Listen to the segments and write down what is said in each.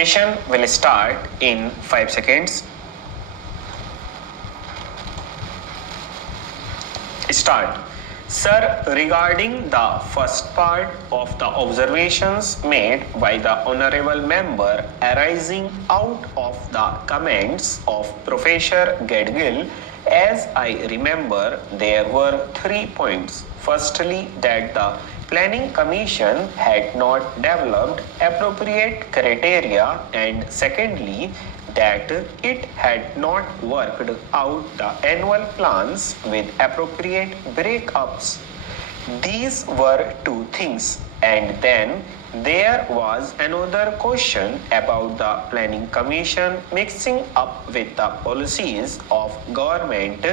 Dictation will start in 5 seconds. Start. Sir, regarding the first part of the observations made by the honorable member arising out of the comments of Professor Gadgil, as I remember, there were 3 points. Firstly, that the Planning Commission had not developed appropriate criteria, and secondly, that it had not worked out the annual plans with appropriate breakups. These were 2 things, and then there was another question about the Planning Commission mixing up with the policies of government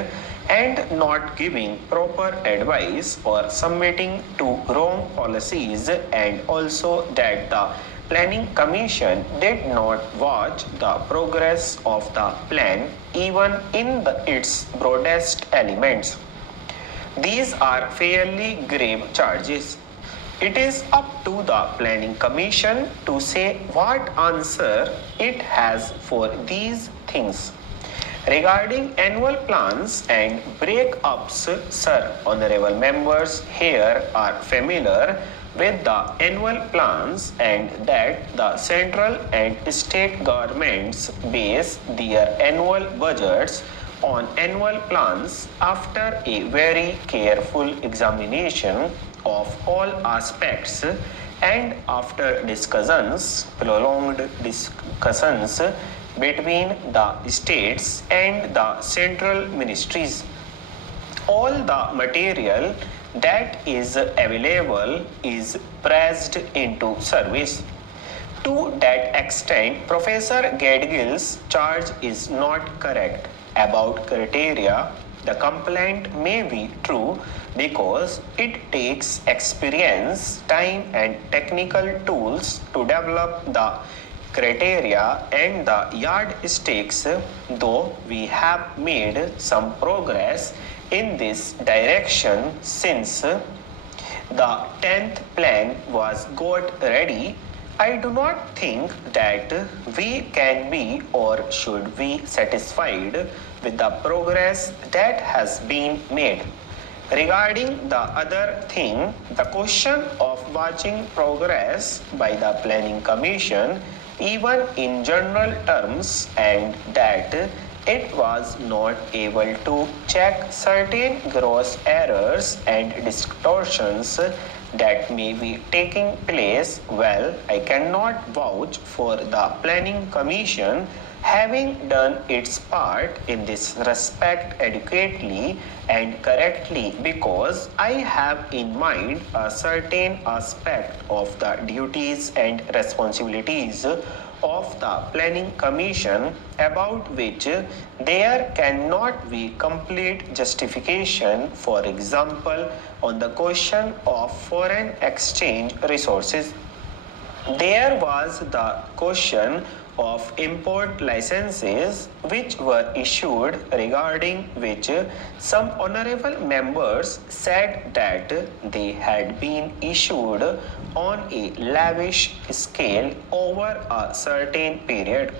and not giving proper advice or submitting to wrong policies, and also that the Planning Commission did not watch the progress of the plan even in its broadest elements. These are fairly grave charges. It is up to the Planning Commission to say what answer it has for these things. Regarding annual plans and breakups, sir, honorable members here are familiar with the annual plans and that the central and state governments base their annual budgets on annual plans after a very careful examination of all aspects and after prolonged discussions between the states and the central ministries. All the material that is available is pressed into service. To that extent, Professor Gadgil's charge is not correct about criteria. The complaint may be true because it takes experience, time and technical tools to develop the criteria and the yardsticks, though we have made some progress in this direction since the 10th plan was got ready. I do not think that we can be or should be satisfied with the progress that has been made. Regarding the other thing, the question of watching progress by the Planning Commission even in general terms, and that it was not able to check certain gross errors and distortions that may be taking place. Well, I cannot vouch for the Planning Commission having done its part in this respect adequately and correctly, because I have in mind a certain aspect of the duties and responsibilities of the Planning Commission about which there cannot be complete justification. For example, on the question of foreign exchange resources, there was the question of import licenses which were issued, regarding which some honorable members said that they had been issued on a lavish scale over a certain period.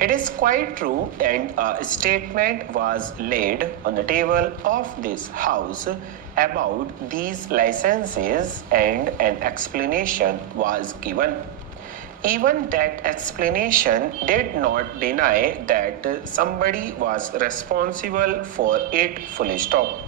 It is quite true, and a statement was laid on the table of this house about these licenses and an explanation was given. Even that explanation did not deny that somebody was responsible for it, full stop.